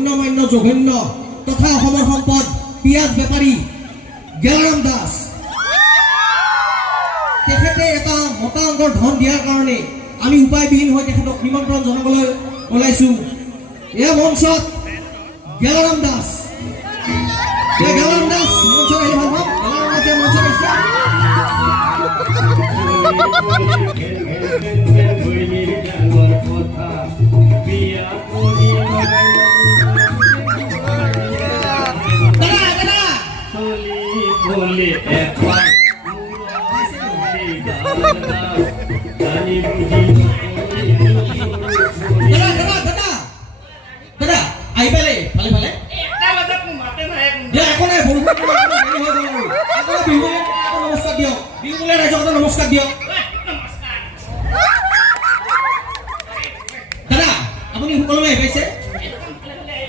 গণ্যমান্য জঘন্য তথা অসমৰ সম্পদ পিয়াজ বেপাৰী গেলাৰাম দাস তেখেতে এটা মতা অংকৰ ধন দিয়াৰ কাৰণে আমি উপায়বিহীন হৈ তেখেতক নিমন্ত্ৰণ জনাবলৈ ওলাইছোঁ। এয়া মঞ্চত গেলাৰাম দাস মঞ্চত আহিলে ভাল পাম। গেলাৰাম দাসে মঞ্চত আহিছে। নমস্কাৰ দিয়ক দাদা, আপুনি সকলোৱে আহি পাইছে।